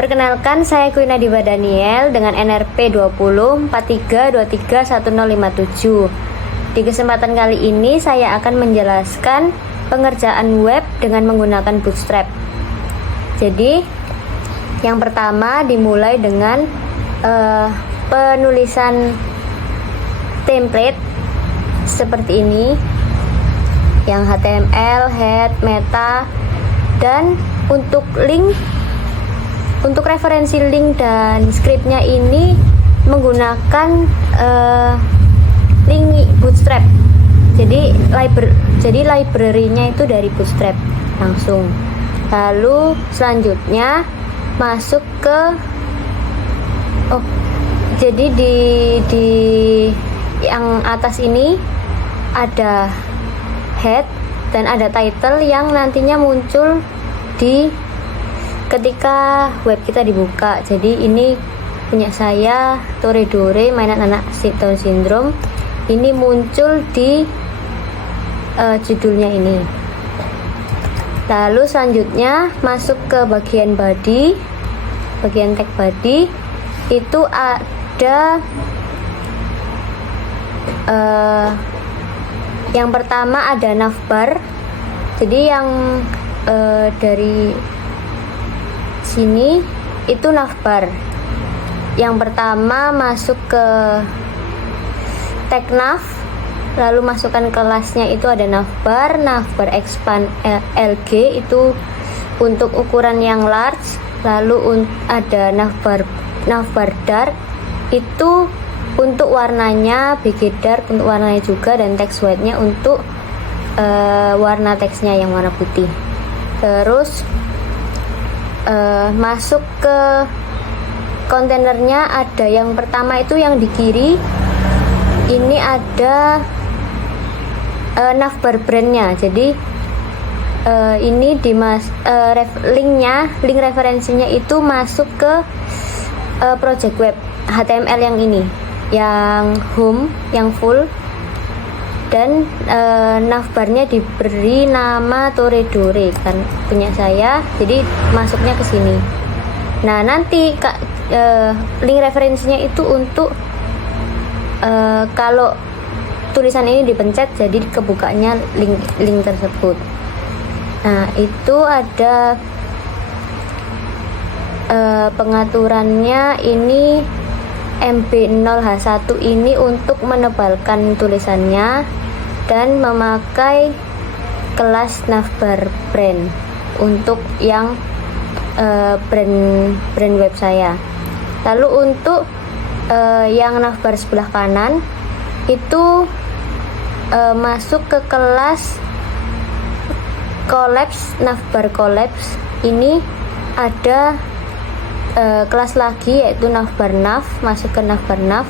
Perkenalkan, saya Queen Adiba Daniel dengan NRP 2043231057. Di kesempatan kali ini saya akan menjelaskan pengerjaan web dengan menggunakan Bootstrap. Jadi, yang pertama dimulai dengan penulisan template seperti ini, yang HTML, head, meta, dan untuk link, untuk referensi link dan scriptnya ini menggunakan link Bootstrap. Jadi library-nya itu dari Bootstrap langsung. Lalu selanjutnya masuk ke jadi di yang atas ini ada head dan ada title yang nantinya muncul di ketika web kita dibuka. Jadi ini punya saya, Toredore, mainan anak Down syndrome. Ini muncul di judulnya ini. Lalu selanjutnya masuk ke bagian body, bagian tag body. Itu ada yang pertama ada navbar. Jadi yang dari sini itu navbar. Yang pertama masuk ke tag nav, lalu masukkan kelasnya itu ada navbar expand LG itu untuk ukuran yang large. Lalu ada navbar dark itu untuk warnanya, BG dark untuk warnanya juga, dan text white-nya untuk warna teksnya yang warna putih. Terus masuk ke kontainernya, ada yang pertama itu yang di kiri ini ada navbar brandnya. Jadi ini link referensinya itu masuk ke project web HTML yang ini, yang home, yang full, dan navbarnya diberi nama Toredore kan punya saya, jadi masuknya ke sini. Nah, nanti link referensinya itu untuk kalau tulisan ini dipencet jadi kebukanya link tersebut. Nah, itu ada pengaturannya. Ini MB0H1 ini untuk menebalkan tulisannya dan memakai kelas navbar brand untuk yang brand web saya. Lalu untuk yang navbar sebelah kanan itu masuk ke kelas collapse, navbar collapse. Ini ada kelas lagi yaitu navbar nav, masuk ke navbar nav.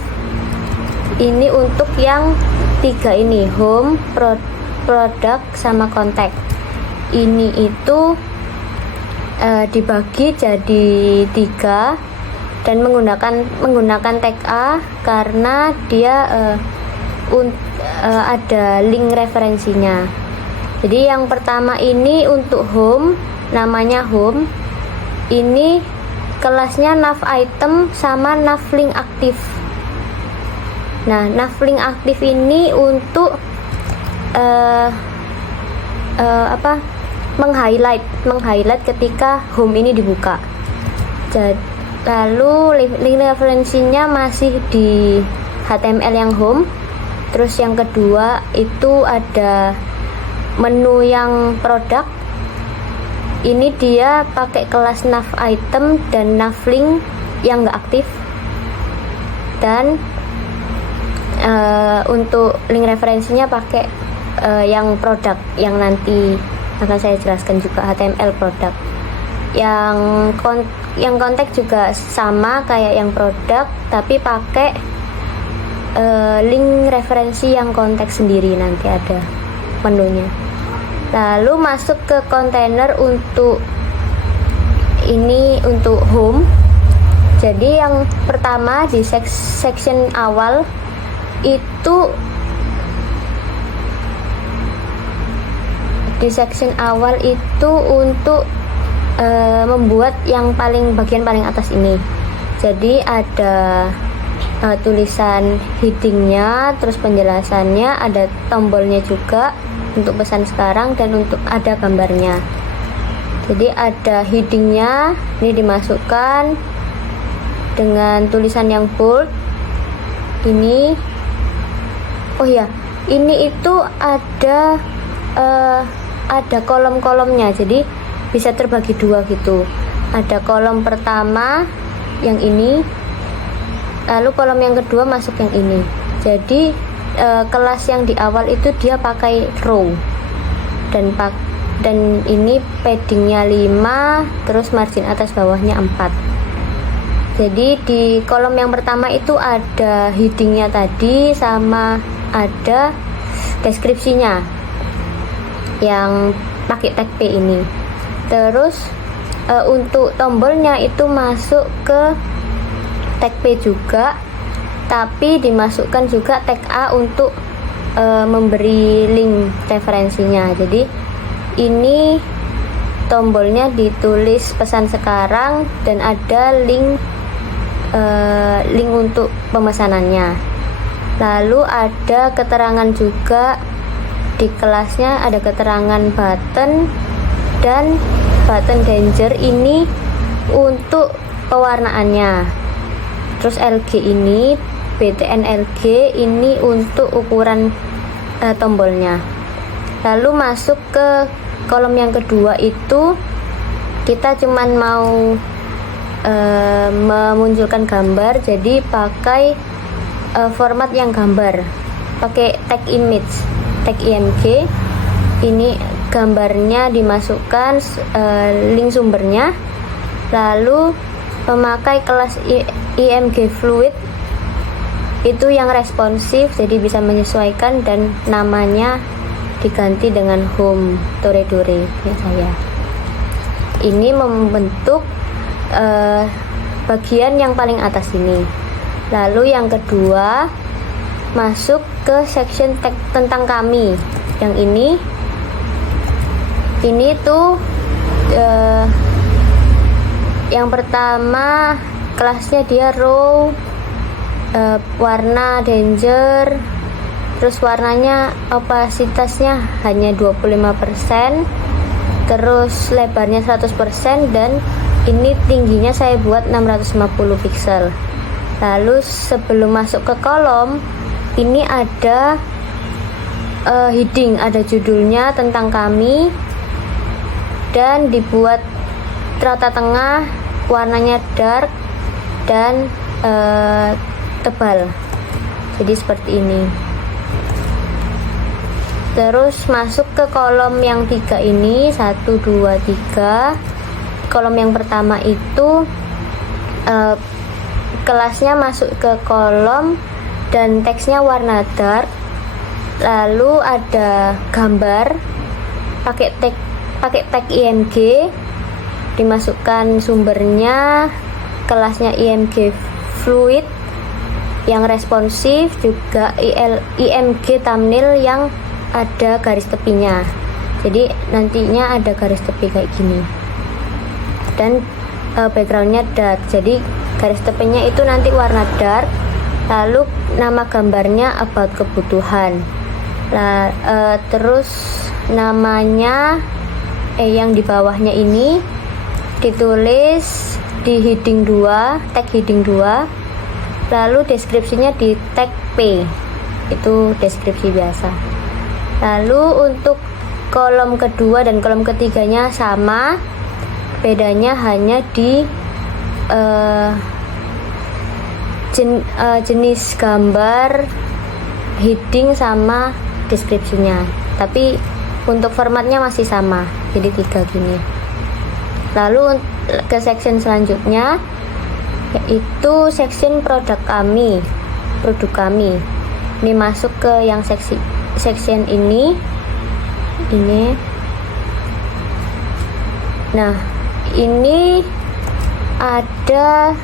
Ini untuk yang tiga ini, home, product, sama contact. Ini itu dibagi jadi tiga dan menggunakan tag A karena dia ada link referensinya. Jadi yang pertama ini untuk home, namanya home. Ini kelasnya nav item sama nav link aktif. Nah, nav link aktif ini untuk meng-highlight ketika home ini dibuka. Lalu link referensinya masih di HTML yang home. Terus yang kedua itu ada menu yang produk. Ini dia pakai kelas nav item dan nav link yang nggak aktif. Dan untuk link referensinya pakai yang produk, yang nanti akan saya jelaskan juga, HTML produk. Yang konteks juga sama kayak yang produk, tapi pakai link referensi yang konteks sendiri, nanti ada menunya. Lalu masuk ke kontainer untuk ini, untuk home. Jadi yang pertama di section awal itu untuk membuat yang bagian paling atas ini. Jadi ada tulisan headingnya, terus penjelasannya, ada tombolnya juga untuk pesan sekarang, dan untuk ada gambarnya. Jadi ada headingnya, ini dimasukkan dengan tulisan yang bold. Ini, oh ya, ini itu ada kolom-kolomnya, jadi bisa terbagi dua gitu. Ada kolom pertama yang ini, lalu kolom yang kedua masuk yang ini. Jadi kelas yang di awal itu dia pakai row, dan ini paddingnya 5, terus margin atas bawahnya 4. Jadi di kolom yang pertama itu ada headingnya tadi, sama ada deskripsinya yang pakai tag P ini. Terus untuk tombolnya itu masuk ke tag P juga, tapi dimasukkan juga tag A untuk memberi link referensinya. Jadi ini tombolnya ditulis pesan sekarang dan ada link untuk pemesanannya. Lalu ada keterangan juga di kelasnya, ada keterangan button dan button danger ini untuk pewarnaannya. Terus LG ini, BTN LG ini untuk ukuran tombolnya. Lalu masuk ke kolom yang kedua itu kita cuman mau memunculkan gambar, jadi pakai format yang gambar, pakai tag image, tag IMG. Ini gambarnya dimasukkan, link sumbernya, lalu memakai kelas IMG Fluid itu yang responsif, jadi bisa menyesuaikan, dan namanya diganti dengan Home Toredore ya saya. Ini membentuk bagian yang paling atas ini. Lalu yang kedua masuk ke section tag tentang kami. Yang ini tuh yang pertama kelasnya dia row, warna danger, terus warnanya opasitasnya hanya 25%, terus lebarnya 100%, dan ini tingginya saya buat 650 pixel. Lalu sebelum masuk ke kolom ini ada heading, ada judulnya tentang kami, dan dibuat rata tengah, warnanya dark dan tebal, jadi seperti ini. Terus masuk ke kolom yang 3 ini, 1, 2, 3. Kolom yang pertama itu kelasnya masuk ke kolom dan teksnya warna dark, lalu ada gambar pakai tag IMG, dimasukkan sumbernya, kelasnya IMG Fluid yang responsif, juga IMG thumbnail yang ada garis tepinya. Jadi nantinya ada garis tepi kayak gini, dan backgroundnya dark, jadi garis tepinya itu nanti warna dark. Lalu nama gambarnya about kebutuhan, terus namanya yang di bawahnya ini ditulis di heading 2, tag heading 2, lalu deskripsinya di tag P, itu deskripsi biasa. Lalu untuk kolom kedua dan kolom ketiganya sama, bedanya hanya di jenis gambar, heading sama deskripsinya, tapi untuk formatnya masih sama, jadi 3 gini. Lalu ke section selanjutnya yaitu section produk kami. Ini masuk ke yang section ini. Nah, ini ada,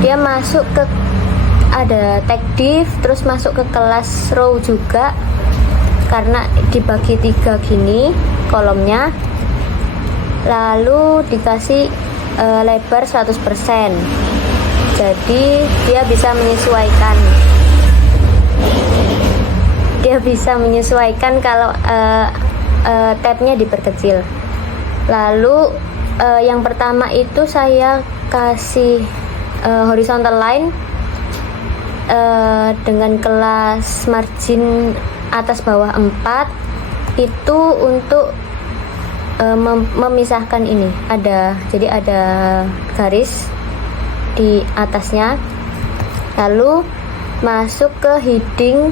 dia masuk ke, ada tag div, terus masuk ke kelas row juga, karena dibagi 3 gini kolomnya. lalu dikasih lebar 100%. Jadi dia bisa menyesuaikan kalau tabnya diperkecil. Lalu yang pertama itu saya kasih horizontal line dengan kelas margin atas bawah 4 itu untuk memisahkan ini. Jadi ada garis di atasnya. Lalu masuk ke heading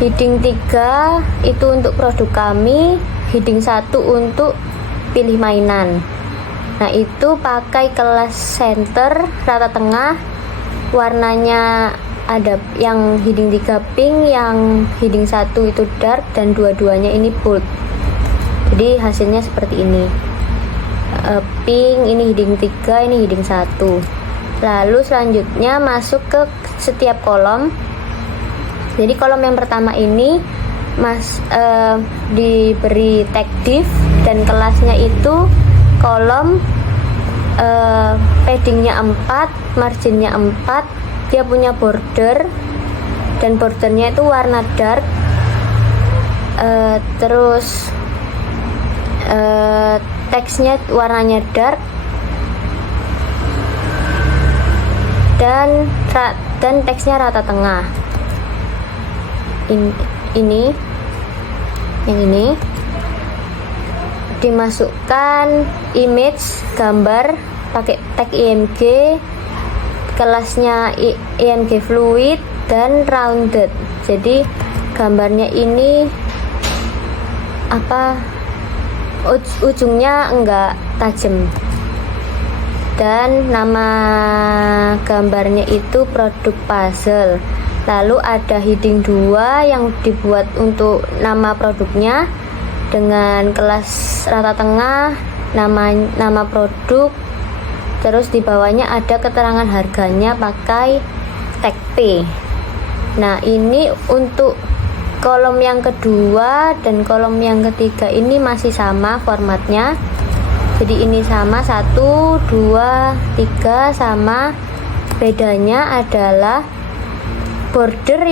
3 itu untuk produk kami, heading 1 untuk pilih mainan. Nah, itu pakai kelas center rata tengah, warnanya ada yang heading 3 pink, yang heading 1 itu dark, dan dua-duanya ini bold. Jadi hasilnya seperti ini, pink, ini heading 3, ini heading 1. Lalu selanjutnya masuk ke setiap kolom. Jadi kolom yang pertama ini diberi tag div, dan kelasnya itu kolom paddingnya 4, marginnya 4, dia punya border, dan bordernya itu warna dark, terus teksnya warnanya dark, dan teksnya rata tengah. Ini yang ini dimasukkan image gambar pakai tag img, kelasnya img fluid dan rounded. Jadi gambarnya ini ujungnya enggak tajam, dan nama gambarnya itu produk puzzle. Lalu ada heading 2 yang dibuat untuk nama produknya dengan kelas rata tengah, nama produk, terus di bawahnya ada keterangan harganya pakai tag P. Nah, ini untuk kolom yang kedua dan kolom yang ketiga ini masih sama formatnya. Jadi ini sama, 1, 2, 3 sama. Bedanya adalah border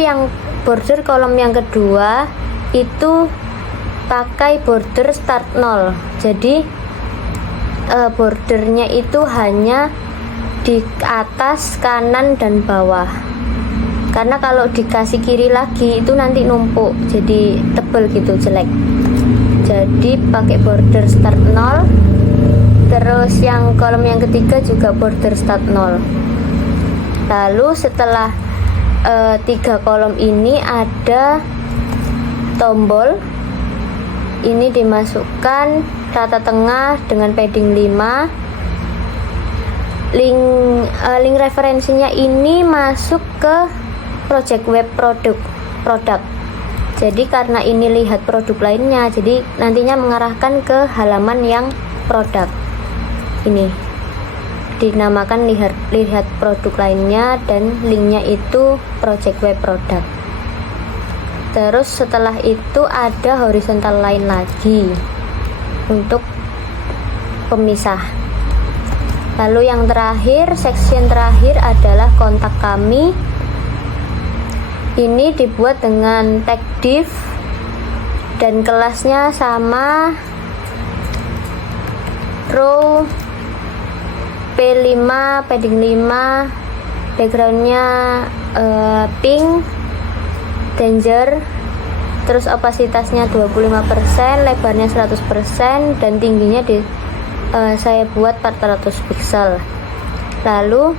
kolom yang kedua itu pakai border start 0. Jadi bordernya itu hanya di atas, kanan, dan bawah. Karena kalau dikasih kiri lagi itu nanti numpuk, jadi tebel gitu, jelek. Jadi pakai border start 0. Terus yang kolom yang ketiga juga border start 0. Lalu setelah 3 kolom ini ada tombol. Ini dimasukkan rata tengah dengan padding 5. Link referensinya ini masuk ke project web produk. Jadi karena ini lihat produk lainnya, jadi nantinya mengarahkan ke halaman yang produk. Ini dinamakan lihat produk lainnya, dan linknya itu project web produk. Terus setelah itu ada horizontal line lagi untuk pemisah. Lalu yang terakhir, section terakhir adalah kontak kami. Ini dibuat dengan tag div dan kelasnya sama, row P5, padding 5, backgroundnya pink, danger, terus opasitasnya 25%, lebarnya 100%, dan tingginya saya buat 400 pixel. Lalu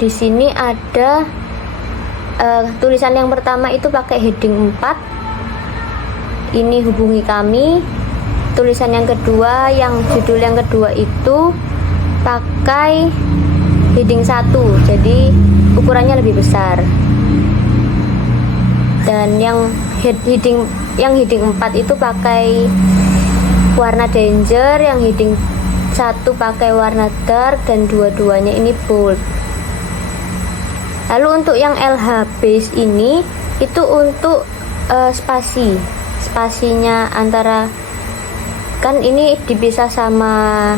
di sini ada tulisan yang pertama itu pakai heading 4. Ini hubungi kami. Tulisan yang kedua, yang judul yang kedua itu pakai heading 1, jadi ukurannya lebih besar. Dan yang heading 4 itu pakai warna danger, yang heading 1 pakai warna dark, dan dua-duanya ini bold. Lalu untuk yang LH base ini itu untuk spasinya antara kan ini dipisah sama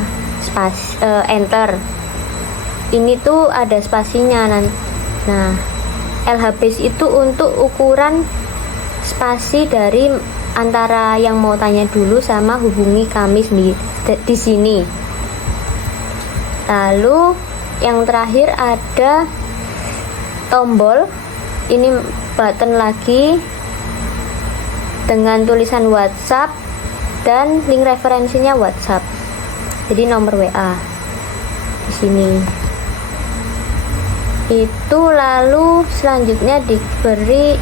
enter. Ini tuh ada spasinya. Nah, LHBase itu untuk ukuran spasi dari antara yang mau tanya dulu sama hubungi kami di sini. Lalu yang terakhir ada tombol, ini button lagi dengan tulisan WhatsApp dan link referensinya WhatsApp. Jadi nomor WA di sini. Itu lalu selanjutnya diberi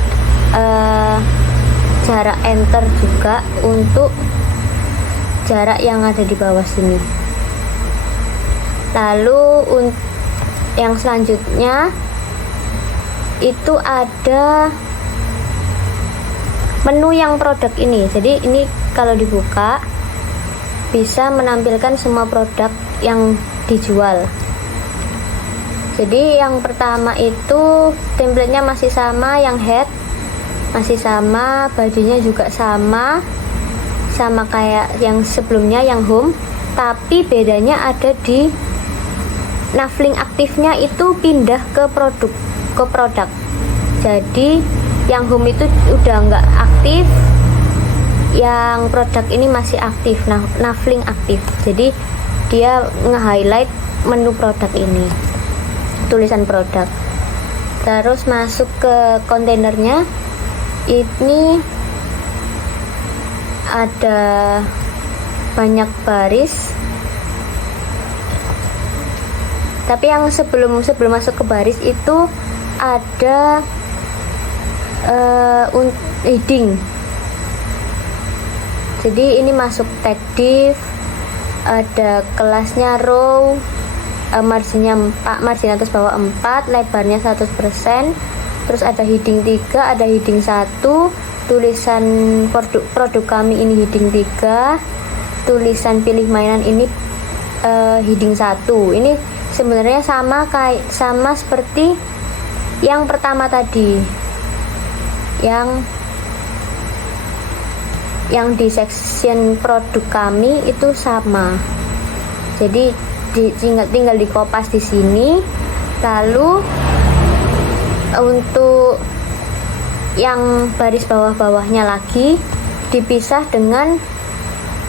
jarak enter juga untuk jarak yang ada di bawah sini. Lalu yang selanjutnya itu ada menu yang produk ini. Jadi ini kalau dibuka bisa menampilkan semua produk yang dijual. Jadi yang pertama itu templatenya masih sama, yang head masih sama, bajunya juga sama kayak yang sebelumnya yang home, tapi bedanya ada di naflink aktifnya itu pindah ke produk. Jadi yang home itu udah nggak aktif, yang produk ini masih aktif, naflink aktif. Jadi dia nge-highlight menu produk ini, tulisan produk. Terus masuk ke kontainernya, ini ada banyak baris, tapi yang sebelum masuk ke baris itu ada heading. Jadi ini masuk tag div, ada kelasnya row, marginnya 4, margin atas bawah 4, lebarnya 100%. Terus ada heading 3, ada heading 1, tulisan produk kami ini heading 3, tulisan pilih mainan ini heading 1. Ini sebenarnya sama seperti yang pertama tadi, yang di section produk kami itu sama. Jadi tinggal dikopas di sini. Lalu untuk yang baris bawah-bawahnya lagi dipisah dengan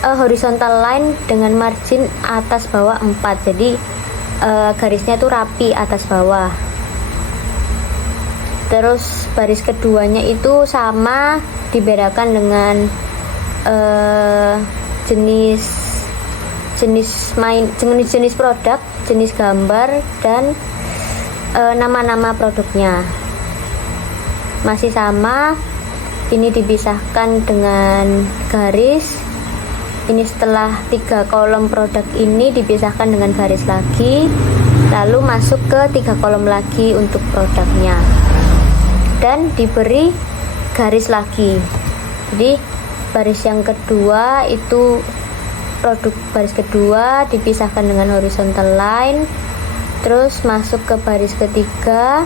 horizontal line dengan margin atas bawah 4. Jadi garisnya itu rapi atas bawah. Terus baris keduanya itu sama, dibedakan dengan jenis produk, jenis gambar, dan nama-nama produknya masih sama. Ini dipisahkan dengan garis. Ini setelah 3 kolom produk ini dipisahkan dengan garis lagi, lalu masuk ke 3 kolom lagi untuk produknya dan diberi garis lagi. Jadi baris yang kedua itu produk baris kedua dipisahkan dengan horizontal line. Terus masuk ke baris ketiga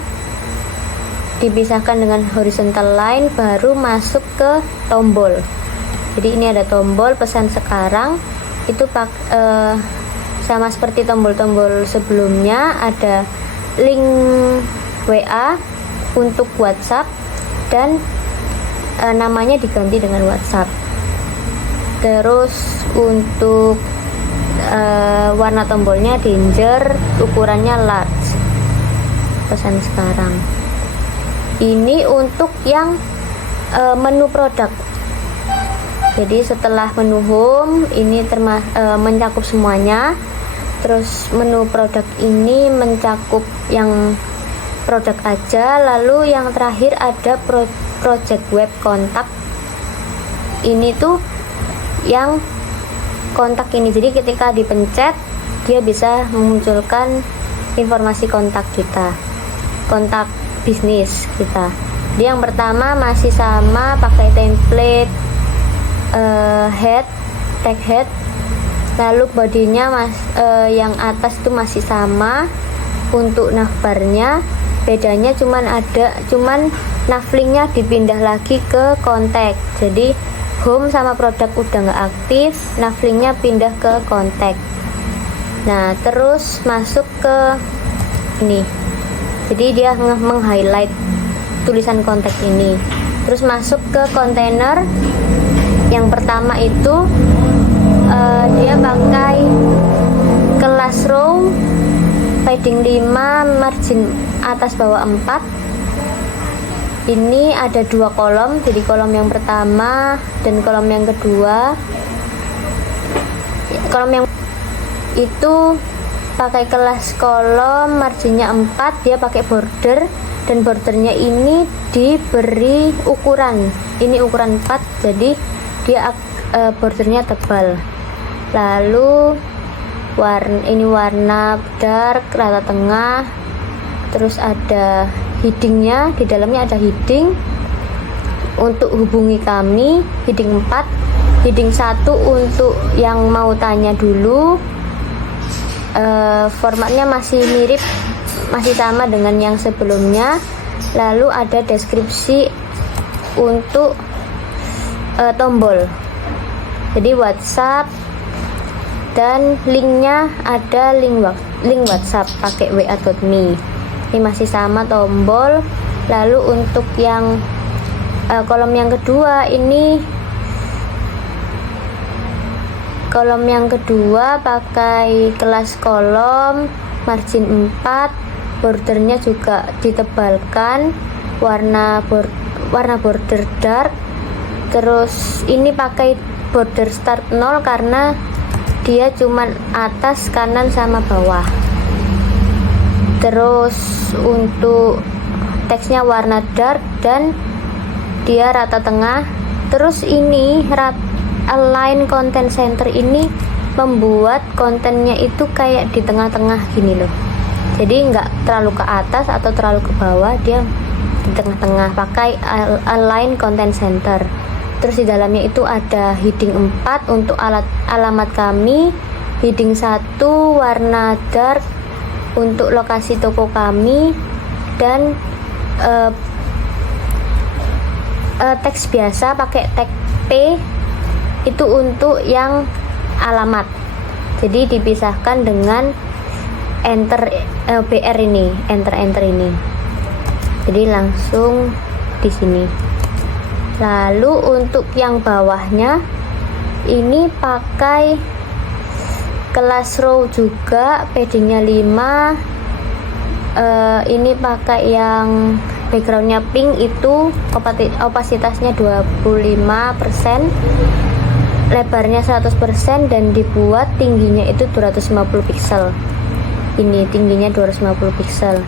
dipisahkan dengan horizontal line, baru masuk ke tombol. Jadi ini ada tombol pesan sekarang, itu sama seperti tombol-tombol sebelumnya, ada link WA untuk WhatsApp dan namanya diganti dengan WhatsApp. Terus untuk warna tombolnya danger, ukurannya large, pesan sekarang. Ini untuk yang menu produk. Jadi setelah menu home ini mencakup semuanya. Terus menu produk ini mencakup yang produk aja. Lalu yang terakhir ada project web kontak. Ini tuh yang kontak ini. Jadi ketika dipencet dia bisa memunculkan informasi kontak kita, kontak bisnis kita. Jadi yang pertama masih sama, pakai template head, tag head. Lalu bodinya yang atas itu masih sama. Untuk navbarnya bedanya cuman navlinknya dipindah lagi ke kontak. Jadi home sama produk udah nggak aktif, navlinknya pindah ke kontak. Nah terus masuk ke ini, jadi dia meng-highlight tulisan kontak ini. Terus masuk ke kontainer yang pertama itu dia pakai kelas row padding 5, margin atas bawah 4. Ini ada 2 kolom, jadi kolom yang pertama dan kolom yang kedua. Kolom yang itu pakai kelas kolom, marginnya 4, dia pakai border, dan bordernya ini diberi ukuran, ini ukuran 4, jadi dia bordernya tebal. Lalu ini warna dark, rata tengah, terus ada headingnya, di dalamnya ada heading untuk hubungi kami, heading 4, heading 1 untuk yang mau tanya dulu. Formatnya masih mirip, masih sama dengan yang sebelumnya. Lalu ada deskripsi untuk tombol, jadi WhatsApp, dan linknya ada link WhatsApp pakai wa.me. Ini masih sama tombol. Lalu untuk yang kolom yang kedua, ini kolom yang kedua pakai kelas kolom, margin 4, bordernya juga ditebalkan, warna border dark. Terus ini pakai border start 0 karena dia cuman atas, kanan, sama bawah. Terus untuk teksnya warna dark dan dia rata tengah. Terus ini align content center ini membuat kontennya itu kayak di tengah-tengah gini loh. Jadi nggak terlalu ke atas atau terlalu ke bawah, dia di tengah-tengah, pakai align content center. Terus di dalamnya itu ada heading 4 untuk alamat kami, heading 1 warna dark untuk lokasi toko kami, dan teks biasa pakai tag P itu untuk yang alamat. Jadi dipisahkan dengan enter BR ini, enter ini. Jadi langsung di sini. Lalu untuk yang bawahnya ini pakai kelas row juga, paddingnya 5. Ini pakai yang backgroundnya pink, itu opasitasnya 25%, lebarnya 100%, dan dibuat tingginya itu 250 pixel. Ini tingginya 250 pixel.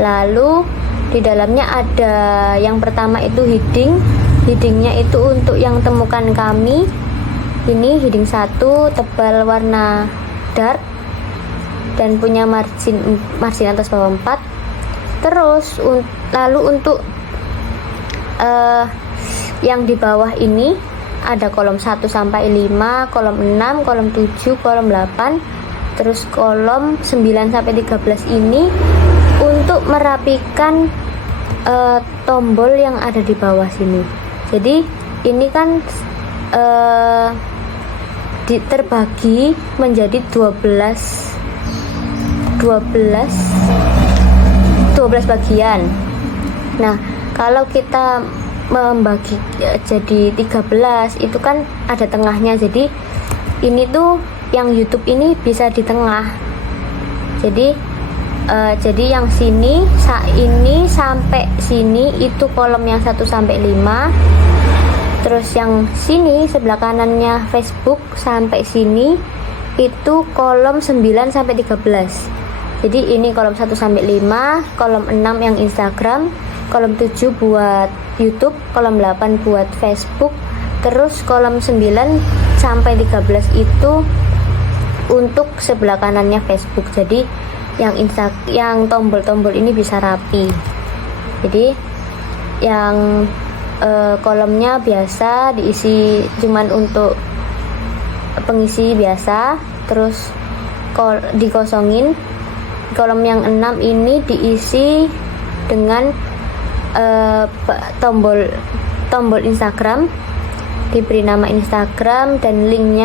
Lalu di dalamnya ada yang pertama itu headingnya itu untuk yang temukan kami. Ini heading 1 tebal warna dark dan punya margin atas bawah 4. Terus lalu untuk yang di bawah ini ada kolom 1 sampai 5, kolom 6, kolom 7, kolom 8, terus kolom 9 sampai 13 ini untuk merapikan tombol yang ada di bawah sini. Jadi ini kan terbagi menjadi 12 bagian. Nah, kalau kita membagi jadi 13 itu kan ada tengahnya. Jadi ini tuh yang YouTube ini bisa di tengah. Jadi yang sini sampai sini itu kolom yang 1 sampai 5. Terus yang sini sebelah kanannya Facebook sampai sini itu kolom 9 sampai 13. Jadi ini kolom 1 sampai 5, kolom 6 yang Instagram, kolom 7 buat YouTube, kolom 8 buat Facebook, terus kolom 9 sampai 13 itu untuk sebelah kanannya Facebook. Jadi yang tombol-tombol ini bisa rapi. Jadi yang kolomnya biasa diisi cuman untuk pengisi biasa, terus dikosongin. Kolom yang 6 ini diisi dengan tombol Instagram. diberi nama Instagram dan link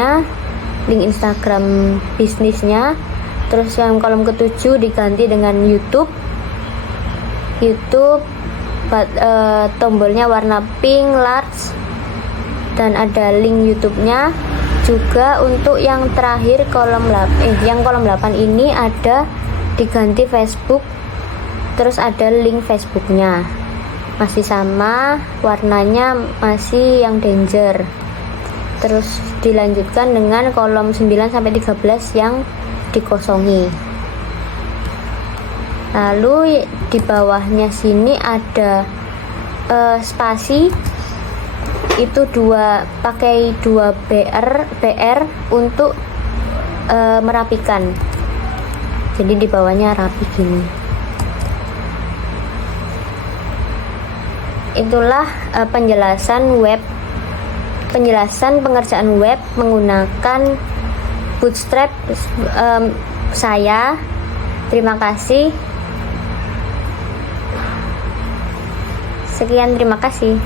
Instagram bisnisnya. Terus yang kolom ketujuh diganti dengan YouTube, tombolnya warna pink large dan ada link YouTube-nya. Juga untuk yang terakhir kolom 8 ini ada diganti Facebook, terus ada link Facebooknya masih sama, warnanya masih yang danger. Terus dilanjutkan dengan kolom 9 sampai 13 yang dikosongi. Lalu di bawahnya sini ada spasi, itu pakai 2 BR untuk merapikan. Jadi di bawahnya rapi gini. Itulah penjelasan pengerjaan web menggunakan Bootstrap saya. Terima kasih. Sekian, terima kasih.